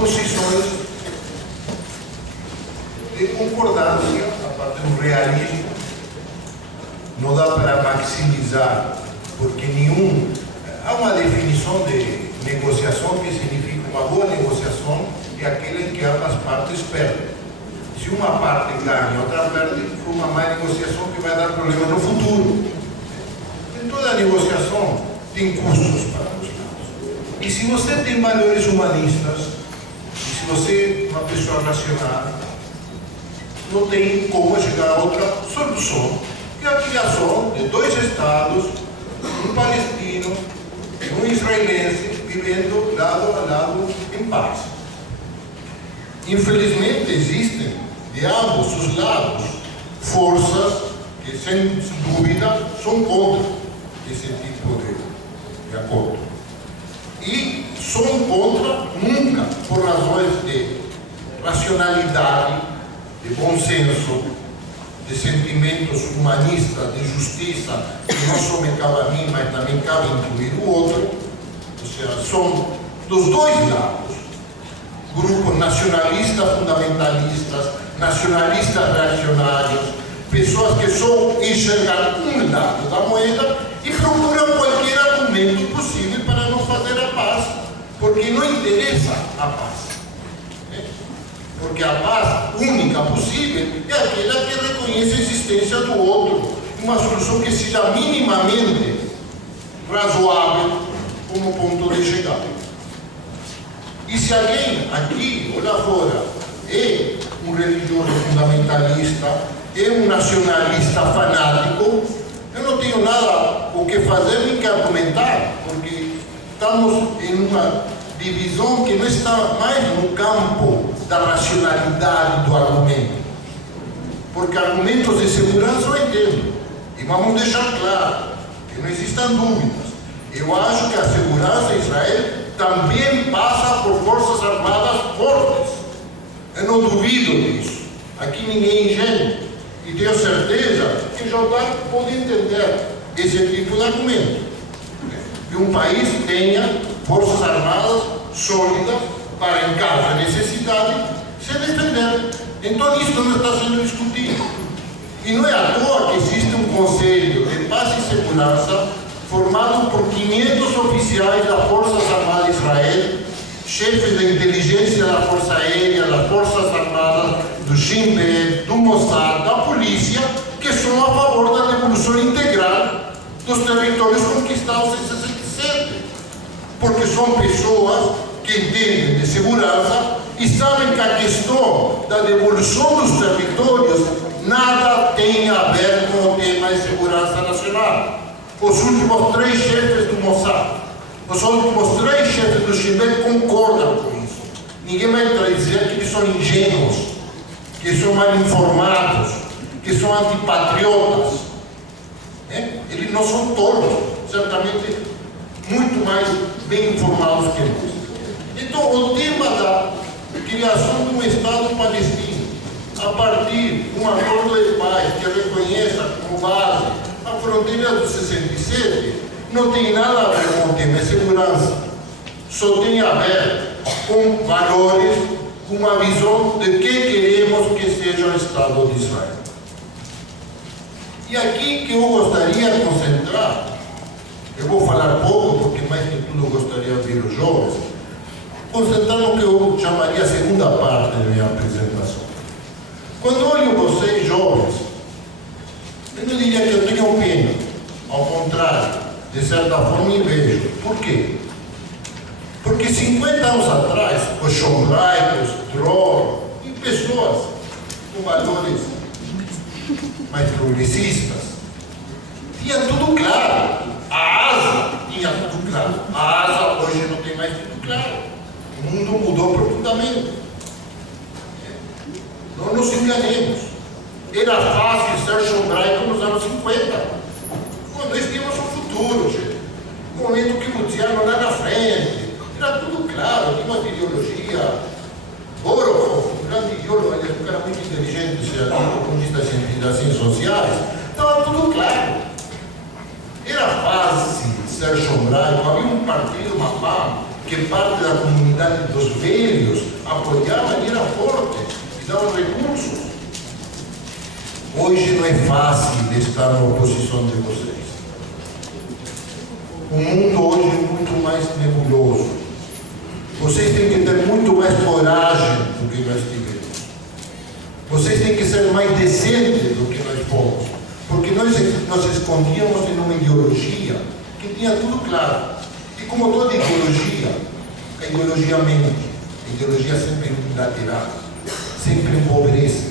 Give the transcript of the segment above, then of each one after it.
posições de concordância, a parte do realismo. Não dá para maximizar, porque há uma definição de negociação que significa uma boa negociação é aquela em que ambas partes perdem. Se uma parte ganha e a outra perde, foi uma má negociação que vai dar problemas no futuro. Em toda negociação tem custos para os lados. E se você tem valores humanistas, e se você é uma pessoa racional, não tem como chegar a outra solução, que é a criação de dois estados, um palestino e um israelense, vivendo lado a lado em paz. Infelizmente existem de ambos os lados forças que, sem dúvida, são contra esse tipo de acordo. E são contra nunca por razões de racionalidade, de bom senso, de sentimentos humanistas, de justiça, que não só me cabe a mim, mas também cabe incluir o outro. Ou seja, são dos dois lados. Grupos nacionalistas fundamentalistas, nacionalistas reacionários, pessoas que só enxergam um lado da moeda e procuram qualquer argumento possível para não fazer a paz, porque não interessa a paz. Porque a paz única possível é aquela que reconhece a existência do outro, uma solução que seja minimamente razoável como ponto de chegada. E se alguém aqui ou lá fora é um religioso fundamentalista, é um nacionalista fanático, eu não tenho nada o que fazer nem que argumentar, porque estamos em uma divisão que não está mais no campo da racionalidade do argumento. Porque argumentos de segurança eu entendo. E vamos deixar claro que não existam dúvidas. Eu acho que a segurança em Israel também passa por forças armadas fortes. Eu não duvido disso. Aqui ninguém é ingênuo. E tenho certeza que Jordão pode entender esse tipo de argumento. Que um país tenha forças armadas sólidas para, em caso de necessidade, se defender. Então isso não está sendo discutido. E não é à toa que existe um Conselho de Paz e Segurança formado por 500 oficiais das Forças Armadas de Israel, chefes de inteligência da Força Aérea, das Forças Armadas, do Shin Bet, do Mossad, da polícia, que são a favor da devolução integral dos territórios conquistados em 67. Porque são pessoas que entendem de segurança e sabem que a questão da devolução dos territórios nada tem a ver com o tema de segurança nacional. Os últimos 3 chefes do Mossad, os últimos 3 chefes do Shin Bet concordam com isso. Ninguém vai dizer que eles são ingênuos, que são mal informados, que são antipatriotas. Eles não são tolos, certamente muito mais bem informados que nós. Então, o tema da criação de um Estado palestino, a partir de um acordo de paz que reconheça como base a fronteira do 67, não tem nada a ver com o tema de segurança. Só tem a ver com valores, com uma visão de que queremos que seja o Estado de Israel. E aqui que eu gostaria de concentrar, eu vou falar pouco, porque mais que tudo eu gostaria de ouvir os jovens, concentrar no que eu chamaria a segunda parte da minha apresentação. Quando olho vocês jovens, eu não diria que eu tenho pena, ao contrário, de certa forma invejo. Por quê? Porque 50 anos atrás, os chombraicos, Dror e pessoas com valores mais progressistas, tinha tudo claro. A ASA tinha tudo claro. A ASA hoje não tem mais tudo claro. O mundo mudou profundamente. Não nos enganemos. Era fácil ser chombraico nos anos 50. Quando nós tínhamos um futuro, gente. Um momento kibutziano lá na frente. Era tudo claro, tinha uma ideologia. Borov, um grande ideólogo, ele era um cara muito inteligente, do ponto de vista das ciências sociais. Estava tudo claro. Era fácil ser chombraico. Havia um partido, Mapam, que parte da comunidade dos velhos eles apoiavam, era forte, e davam recursos. Hoje não é fácil estar na oposição de vocês. O mundo hoje é muito mais nebuloso. Vocês têm que ter muito mais coragem do que nós tivemos. Vocês têm que ser mais decentes do que nós fomos. Porque nós escondíamos em uma ideologia que tinha tudo claro. E como toda ideologia, a ideologia mente. A ideologia sempre unilateral. Sempre empobrece.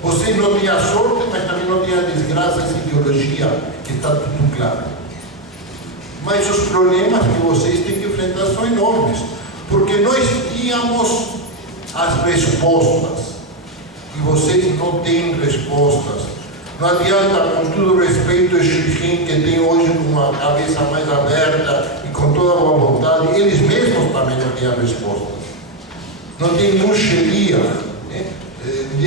Vocês não tinham sorte, mas também não tinham desgraça dessa ideologia que está tudo claro. Mas os problemas que vocês têm que enfrentar são enormes, porque nós tínhamos as respostas e vocês não têm respostas. Não adianta, com todo respeito, exigir que tem hoje uma cabeça mais aberta e com toda a boa vontade, eles mesmos também não têm respostas. Não tem nenhum xerife.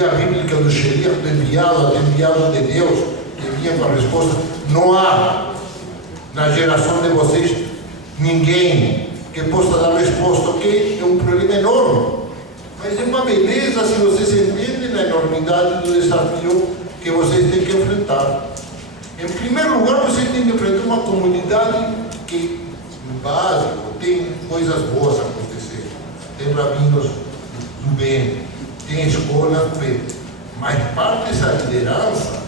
A bíblica do xerife, do enviado de Deus, que vinha com a resposta. Não há na geração de vocês ninguém que possa dar resposta, ok? É um problema enorme. Mas é uma beleza se vocês entendem na enormidade do desafio que vocês têm que enfrentar. Em primeiro lugar, vocês têm que enfrentar uma comunidade que, no básico, tem coisas boas acontecendo. Tem rabinos do bem. Tem escolas bem, mas parte dessa liderança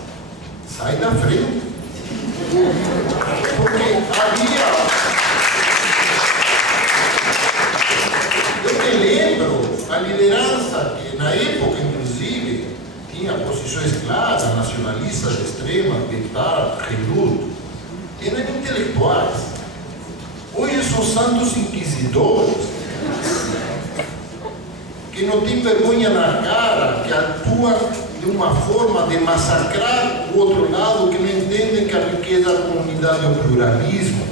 sai da frente. Porque havia. Eu me lembro, a liderança que na época, inclusive, tinha posições claras, nacionalistas extremas, Betar, Reluto, eram intelectuais. Hoje são santos inquisidores. Que não tem vergonha na cara, que atua de uma forma de massacrar o outro lado, que não entendem que a riqueza da comunidade é o pluralismo,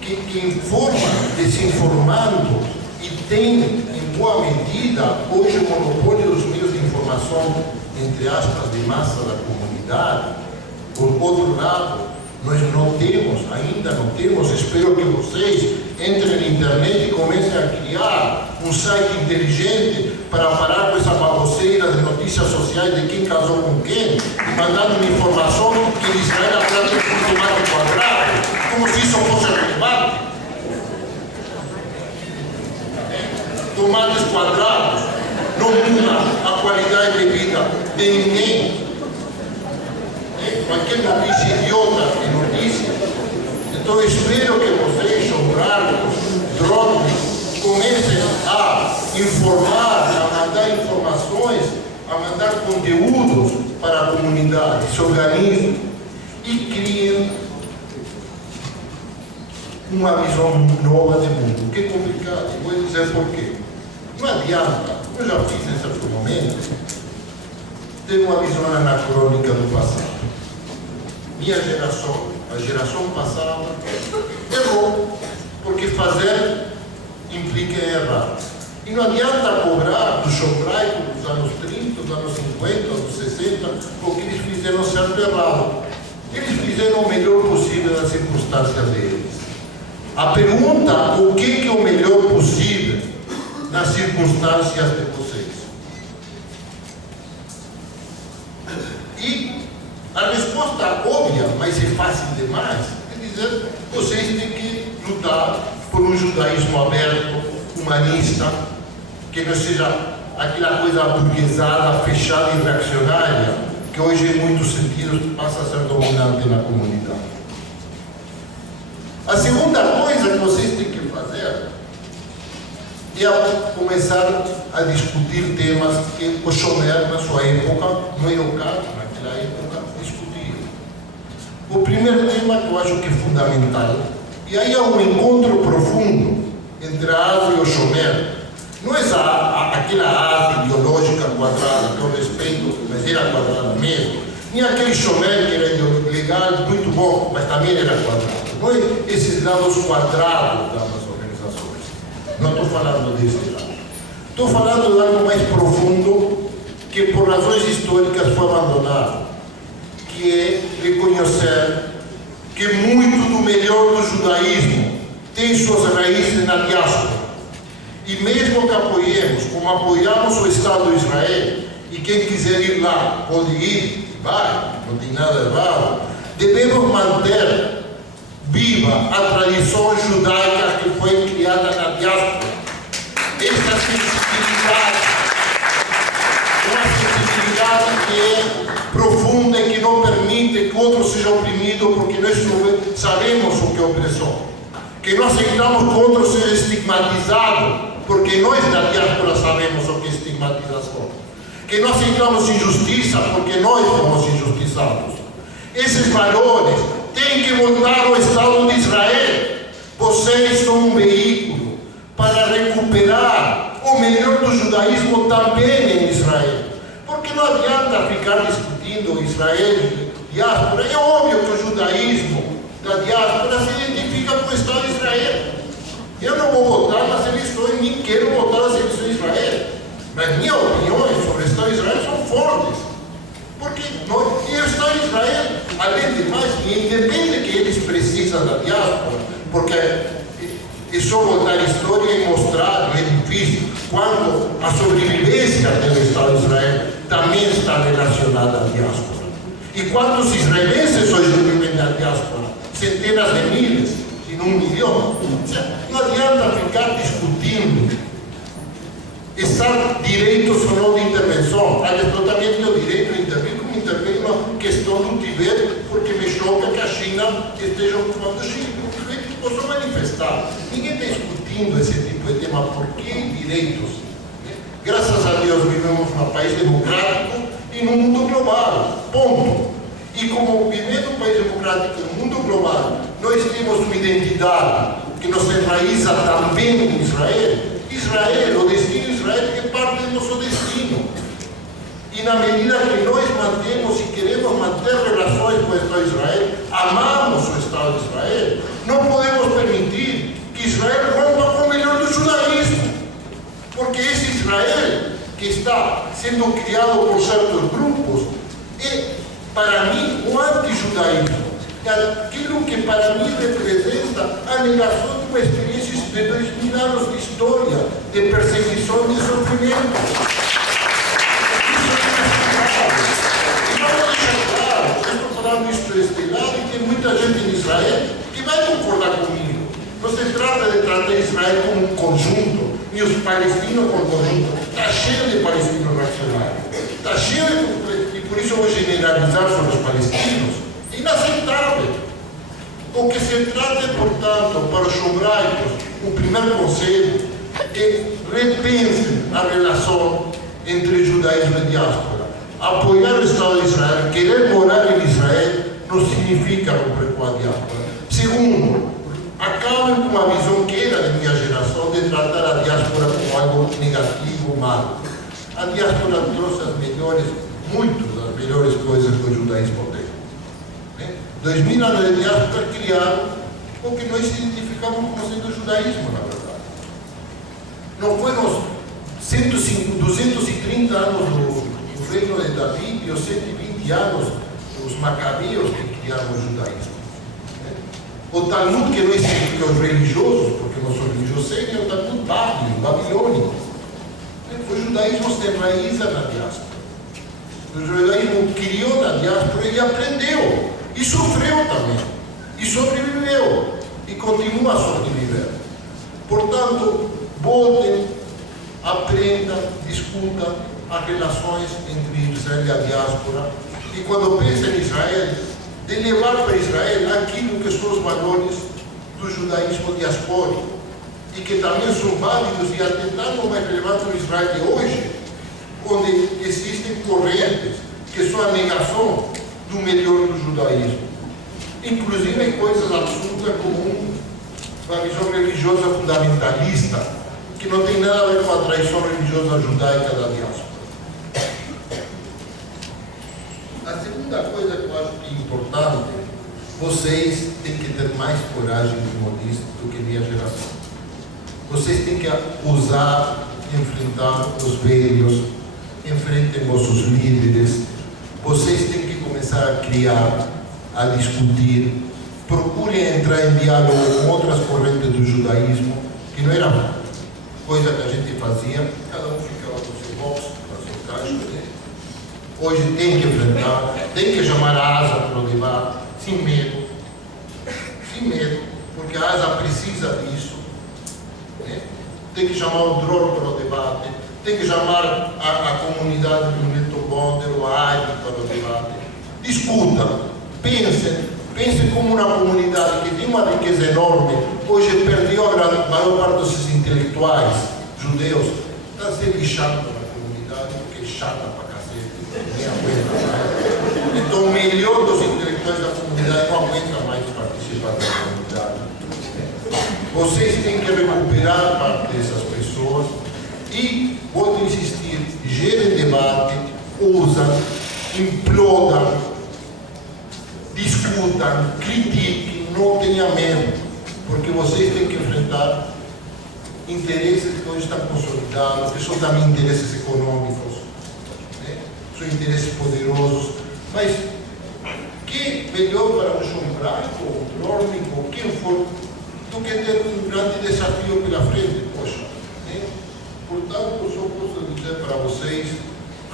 que informa desinformando e tem, em boa medida, hoje o monopólio dos meios de informação, entre aspas, de massa da comunidade. Por outro lado, nós não temos, ainda não temos, espero que vocês entrem na internet e comecem a criar um site inteligente para parar com essa baboseira de notícias sociais de quem casou com quem, e mandando uma informação que Israel atrás de um tomate quadrado, como se isso fosse relevante. Tomates quadrados não muda a qualidade de vida de ninguém. Qualquer notícia idiota é notícia. Então eu espero que vocês, chombrarcos, drones, comecem a informar, a mandar informações, a mandar conteúdos para a comunidade, se organizem e criem uma visão nova de mundo. Que é complicado, eu vou dizer por quê. Não adianta, eu já fiz em certo momento, ter uma visão anacrônica do passado. Minha geração, a geração passada, errou, porque fazer implica errar. E não adianta cobrar do hebraico dos anos 30, dos anos 50, dos 60, o que eles fizeram certo ou errado. Eles fizeram o melhor possível nas circunstâncias deles. A pergunta, o que é o melhor possível nas circunstâncias de vocês? E a resposta óbvia, mas é fácil demais, é dizer, vocês têm que lutar por um judaísmo aberto, humanista, que não seja aquela coisa burguesada, fechada e reacionária, que hoje, em muitos sentidos, passa a ser dominante na comunidade. A segunda coisa que vocês têm que fazer é começar a discutir temas que o Shomer, na sua época, não era o caso, naquela época, discutia. O primeiro tema que eu acho que é fundamental, e aí há um encontro profundo entre a árvore e o Shomer. Não é aquela árvore ideológica quadrada, que eu respeito, mas era quadrada mesmo. Nem aquele Shomer que era legal, muito bom, mas também era quadrado. Não é esses lados quadrados das organizações. Não estou falando desse lado. Estou falando de algo mais profundo, que por razões históricas foi abandonado, que é reconhecer que muito do melhor do judaísmo tem suas raízes na diáspora. E mesmo que apoiemos, como apoiamos o Estado de Israel, e quem quiser ir lá pode ir, vai, não tem nada errado, devemos manter viva a tradição judaica que foi criada na diáspora. Essa sensibilidade, uma sensibilidade que é profunda e que não permite que outro seja oprimido, porque nós sabemos o que é opressão. Que não aceitamos que outro seja estigmatizado, porque nós da diáspora sabemos o que é estigmatização. Que não aceitamos injustiça, porque nós fomos injustiçados. Esses valores têm que voltar ao Estado de Israel. Vocês são um veículo para recuperar o melhor do judaísmo também em Israel. Porque não adianta ficar discutindo Israel e diáspora. É óbvio que o judaísmo da diáspora se identifica com o Estado de Israel. Eu não vou votar nas eleições, nem quero votar nas eleições de Israel. Mas minhas opiniões sobre o Estado de Israel são fortes. Porque e o Estado de Israel, além de mais, independe que eles precisam da diáspora, porque é só voltar a história e mostrar, é difícil, quando a sobrevivência do Estado de Israel também está relacionada à diáspora. E quantos israelenses hoje vivem na diáspora? Centenas de miles, se não 1 milhão. Não adianta ficar discutindo esses direitos ou não de intervenção. Aliás, eu também tenho direito a intervir, como intervir na questão do Tibete, porque me choca que a China esteja ocupando o Chile. Eu posso manifestar. Ninguém está discutindo esse tipo de tema. Por que direitos? Graças a Deus vivemos num país democrático e num mundo global. Ponto. E como vivendo num país democrático e num mundo global, nós temos uma identidade que nos enraiza também em Israel. Israel, o destino de Israel é parte do nosso destino. E na medida que nós mantemos e queremos manter relações com o Estado de Israel, amamos o Estado de Israel, não podemos permitir que Israel rompa com o melhor do judaísmo. Porque esse Israel que está sendo criado por certos grupos é, para mim, um anti-judaísmo. É aquilo que para mim representa a negação de uma experiência de 2000 anos de história, de perseguição e de sofrimento. Isso é inaceitável. E vamos deixar claro, eu estou falando isso deste lado e tem muita gente em Israel que vai concordar comigo. Não se trata de tratar Israel como um conjunto, e os palestinos como um conjunto. Está cheio de palestinos nacionais. Está cheio de... E por isso eu vou generalizar sobre os palestinos. Inaceitável. O que se trata, portanto, para os hebraicos, o primeiro conselho é repensem a relação entre judaísmo e diáspora. Apoiar o Estado de Israel, querer morar em Israel, não significa romper com a diáspora. Segundo, acabem com a visão que era da minha geração de tratar a diáspora como algo negativo, malo. A diáspora trouxe as melhores, muitas das melhores coisas que o judaísmo tem. 2000 anos de diáspora criaram o que nós identificamos como sendo o judaísmo, na verdade. Não foram 230 anos do reino de Davi e os 120 anos dos macabeus que criaram o judaísmo. O Talmud, que não explica os religiosos, porque não são religiosos, é o Talmud babilônico. O judaísmo se enraiza na diáspora. O judaísmo criou na diáspora e aprendeu. E sofreu também. E sobreviveu. E continua a sobreviver. Portanto, voltem, aprendam, discutam as relações entre Israel e a diáspora. E quando pensam em Israel, de levar para Israel aquilo que são os valores do judaísmo diaspórico. E que também são válidos e até tanto mais relevantes no Israel de hoje, onde existem correntes que são a negação do melhor do judaísmo. Inclusive coisas absurdas como uma visão religiosa fundamentalista, que não tem nada a ver com a tradição religiosa judaica da diáspora. A segunda coisa que eu acho que é importante, vocês têm que ter mais coragem, como disse, do que minha geração. Vocês têm que ousar enfrentar os velhos, enfrentem vossos líderes. Vocês têm que começar a criar, a discutir, procurem entrar em diálogo com outras correntes do judaísmo, que não era. coisa que a gente fazia, cada um ficava no seu box, no seu caixa, né? Hoje tem que enfrentar, tem que chamar a ASA para o debate, sem medo, porque a ASA precisa disso, né? Tem que chamar o DROR para o debate, tem que chamar a comunidade do Milton Bonder ou a AID para o debate. Discutam, pensem como uma comunidade que tem uma riqueza enorme, hoje perdeu a maior parte dos seus intelectuais judeus, está se lixando na comunidade, porque é chata para cacete, nem aguenta mais. Então, o melhor dos intelectuais da comunidade não aguenta mais participar da comunidade. Vocês têm que recuperar parte dessas pessoas e, vou insistir, gerem debate, usam, implodam, discutam, critiquem, não tenham medo, porque vocês têm que enfrentar interesses que hoje estão consolidados, que são também interesses econômicos, né? São interesses poderosos, mas que melhor para um João Branco, um Dornico, ou quem for, do que ter um grande desafio pela frente, poxa, né? Portanto, eu só posso dizer para vocês,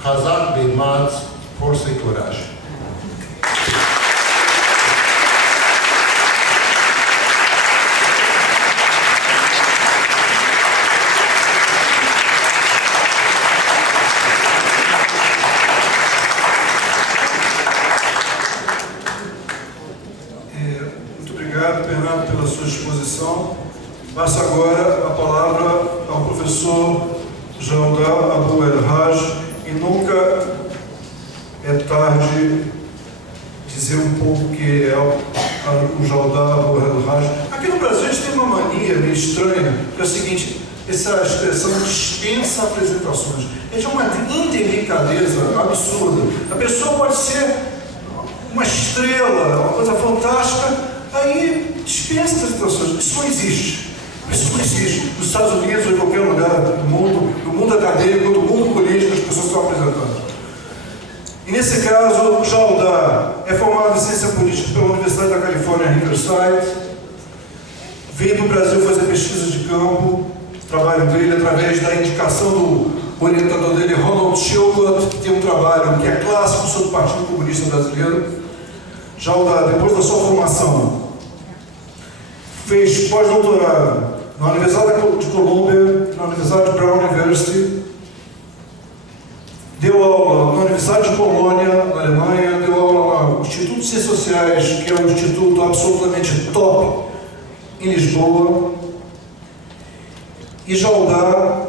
Hazak Beimats, força e coragem. Passo agora a palavra ao professor Jaldá Abu El-Haj, e nunca é tarde dizer um pouco que é o Jaldá Abu El-Haj. Aqui no Brasil a gente tem uma mania meio estranha, que é o seguinte, essa expressão dispensa apresentações. É de uma indelicadeza absurda. A pessoa pode ser uma estrela, uma coisa fantástica, aí dispensa apresentações. Isso não existe. Isso não existe. Nos Estados Unidos ou em qualquer lugar do mundo acadêmico, do mundo político, as pessoas estão apresentando. E nesse caso, o Jaldá é formado em ciência política pela Universidade da Califórnia, Riverside, veio do Brasil fazer pesquisa de campo, o trabalho dele através da indicação do orientador dele, Ronald Chilcott, que tem um trabalho que é clássico sobre o Partido Comunista Brasileiro. Jaldá, depois da sua formação, fez pós-doutorado na Universidade de Colômbia, na Universidade de Brown University, deu aula na Universidade de Colônia, na Alemanha, deu aula no Instituto de Ciências Sociais, que é um instituto absolutamente top em Lisboa. E Jaldá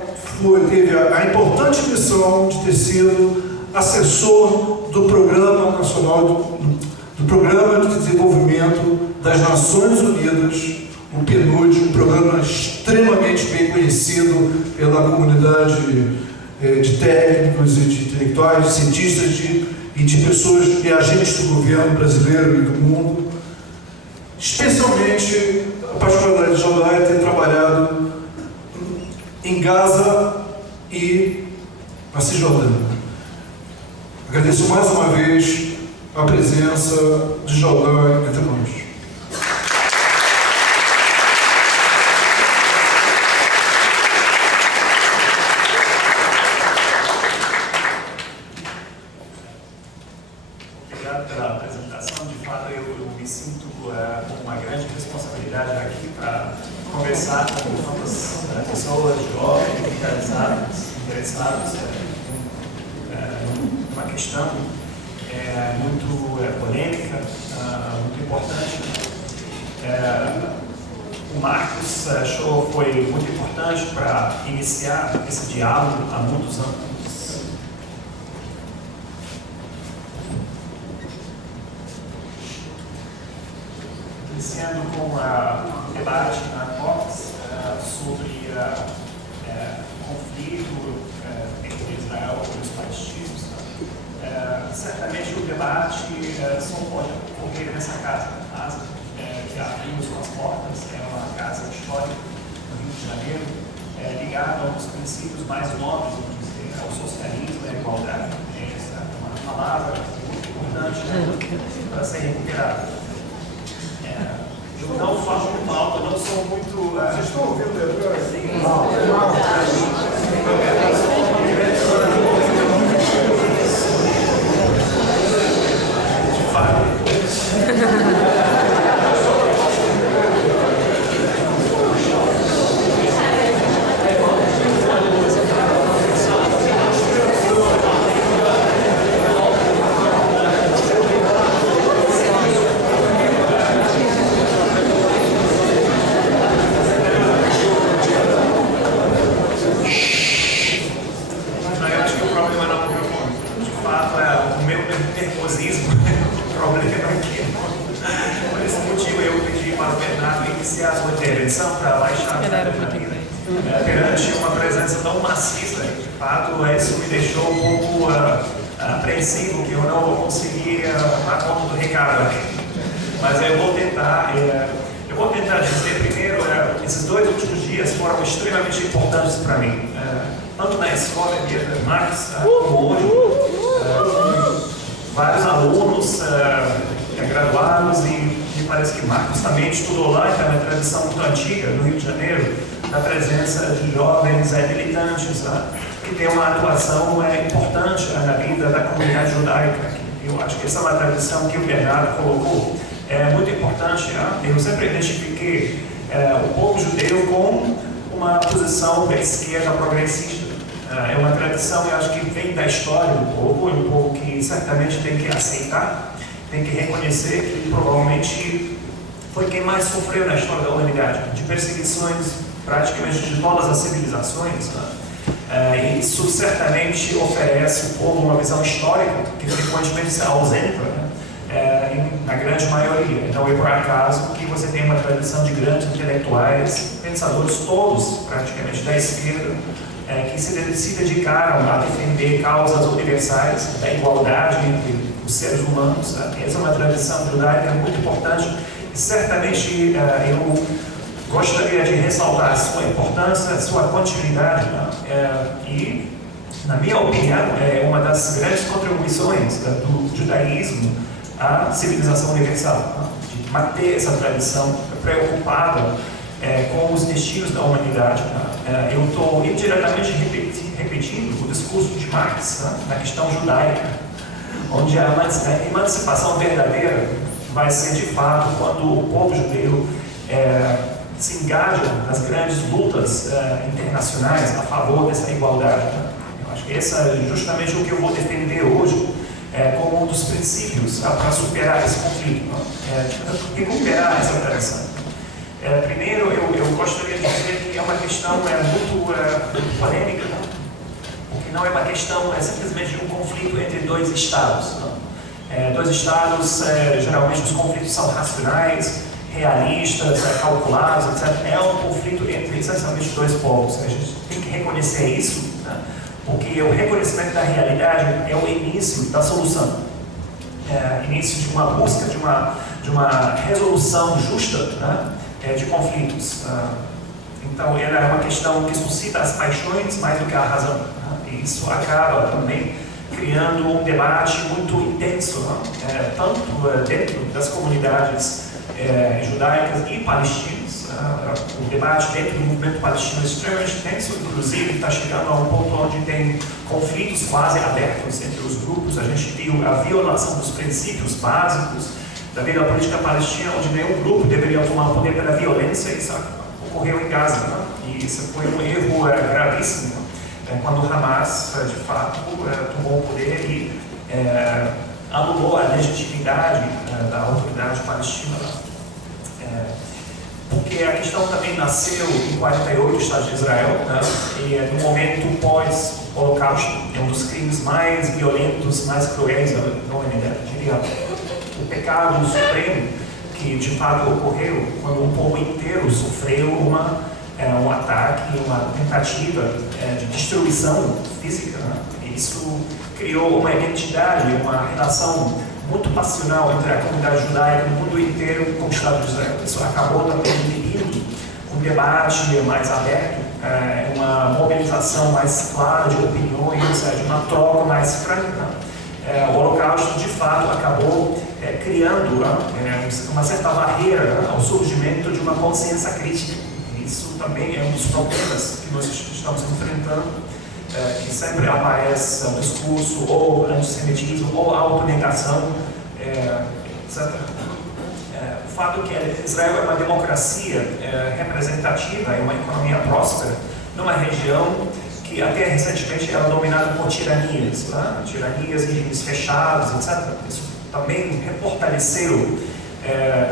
teve a importante missão de ter sido assessor do Programa Nacional, do Programa de Desenvolvimento das Nações Unidas, o PNUD, um programa extremamente bem conhecido pela comunidade de técnicos e de intelectuais, de cientistas e de pessoas e agentes do governo brasileiro e do mundo. Especialmente, a particularidade de Jaldá é ter trabalhado em Gaza e na Cisjordânia. Agradeço mais uma vez a presença de Jaldá entre nós. Obrigado pela apresentação. De fato, eu me sinto com uma grande responsabilidade aqui para conversar com tantas pessoas jovens, radicalizadas, interessadas numa questão muito polêmica, muito importante. O Marcos Show foi muito importante para iniciar esse diálogo há muitos anos. Iniciando com um debate na COPS sobre conflito entre Israel e os palestinos. Certamente o debate só pode ocorrer nessa casa, que abrimos com as portas, é uma casa histórica no Rio de Janeiro, ligada a um dos princípios mais nobres, vamos dizer, ao socialismo e à igualdade. Essa é uma palavra muito importante para ser recuperada. Eu não falo muito alto, eu não sou muito... Vocês estão ouvindo? Sim. tinha uma presença tão maciça, de fato, isso me deixou um pouco apreensivo, que eu não vou conseguir dar conta do recado aqui. Mas eu vou tentar dizer primeiro, esses 2 últimos dias foram extremamente importantes para mim, tanto na escola de Marx, como hoje, vários alunos graduados, e me parece que Marcos também estudou lá, então é uma tradição muito antiga no Rio de Janeiro, a presença de jovens militantes, que tem uma atuação importante na vida da comunidade judaica. Eu acho que essa é uma tradição que o Bernardo colocou, é muito importante. Eu sempre identifiquei o povo judeu com uma posição da esquerda progressista. É uma tradição, eu acho que vem da história do povo, é um povo que certamente tem que aceitar, tem que reconhecer que provavelmente foi quem mais sofreu na história da humanidade, de perseguições praticamente de todas as civilizações. E isso certamente oferece ao povo uma visão histórica que frequentemente se ausenta, na grande maioria. Então é por acaso que você tem uma tradição de grandes intelectuais, pensadores todos praticamente da esquerda, que se dedicaram a defender causas universais da igualdade entre os seres humanos. Essa é uma tradição judaica muito importante e certamente eu gostaria de ressaltar a sua importância, a sua continuidade, e, na minha opinião, é uma das grandes contribuições do judaísmo à civilização universal, de manter essa tradição preocupada com os destinos da humanidade. Eu estou indiretamente repetindo o discurso de Marx na questão judaica, onde a emancipação verdadeira vai ser de fato quando o povo judeu se engaja nas grandes lutas internacionais a favor dessa igualdade. Eu acho que esse é justamente o que eu vou defender hoje como um dos princípios para superar esse conflito, recuperar essa tradição. Primeiro, eu gostaria de dizer que é uma questão muito polêmica, porque não é uma questão simplesmente de um conflito entre 2 estados. 2 estados, geralmente os conflitos são racionais, realistas, calculados, etc. É um conflito entre essencialmente 2 povos. A gente tem que reconhecer isso, porque o reconhecimento da realidade é o início da solução, início de uma busca de uma resolução justa, de conflitos. Então, ela é uma questão que suscita as paixões mais do que a razão. E isso acaba também criando um debate muito intenso, tanto dentro das comunidades judaicas e palestinas. O debate dentro do movimento palestino é extremamente intenso, inclusive está chegando a um ponto onde tem conflitos quase abertos entre os grupos. A gente viu a violação dos princípios básicos da vida política palestina, onde nenhum grupo deveria tomar o poder pela violência. Isso ocorreu em Gaza, e isso foi um erro gravíssimo, quando o Hamas, de fato, tomou o poder e anulou a legitimidade da autoridade palestina. Porque a questão também nasceu em 48, o Estado de Israel, e no momento pós-Holocausto, é um dos crimes mais violentos, mais cruéis da humanidade, diria. O pecado supremo que de fato ocorreu quando o povo inteiro sofreu um ataque, uma tentativa de destruição física. Isso criou uma identidade, uma relação muito passional entre a comunidade judaica no mundo inteiro com o Estado de Israel. Isso acabou também inibindo um debate mais aberto, uma mobilização mais clara de opiniões, de uma troca mais franca. O Holocausto, de fato, acabou criando uma certa barreira ao surgimento de uma consciência crítica. Isso também é um dos problemas que nós estamos enfrentando, que sempre aparece no discurso ou antissemitismo ou autonegação, etc. O fato que Israel é uma democracia representativa, é uma economia próspera, numa região que até recentemente era dominada por tiranias, regimes fechados, etc. Isso também fortaleceu,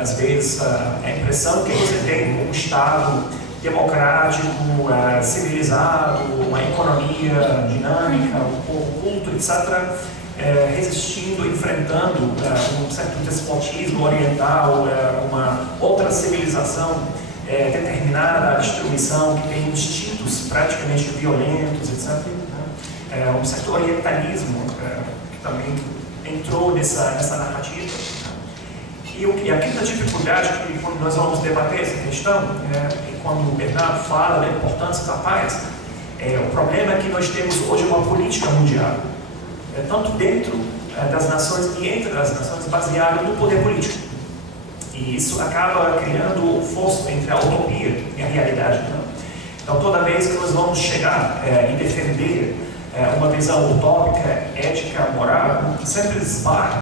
às vezes, a impressão que você tem um Estado democrático, civilizado, uma economia dinâmica, um povo culto, etc., resistindo, enfrentando um certo despotismo oriental, uma outra civilização determinada à destruição, que tem instintos ritos praticamente violentos, etc. Um certo orientalismo que também entrou nessa narrativa. E a quinta dificuldade, que quando nós vamos debater essa questão, e quando o Bernardo fala da importância da paz, o problema é que nós temos hoje uma política mundial, tanto dentro das nações e entre as nações, baseada no poder político. E isso acaba criando um fosso entre a utopia e a realidade. Então, toda vez que nós vamos chegar em defender uma visão utópica, ética, moral, sempre esbarra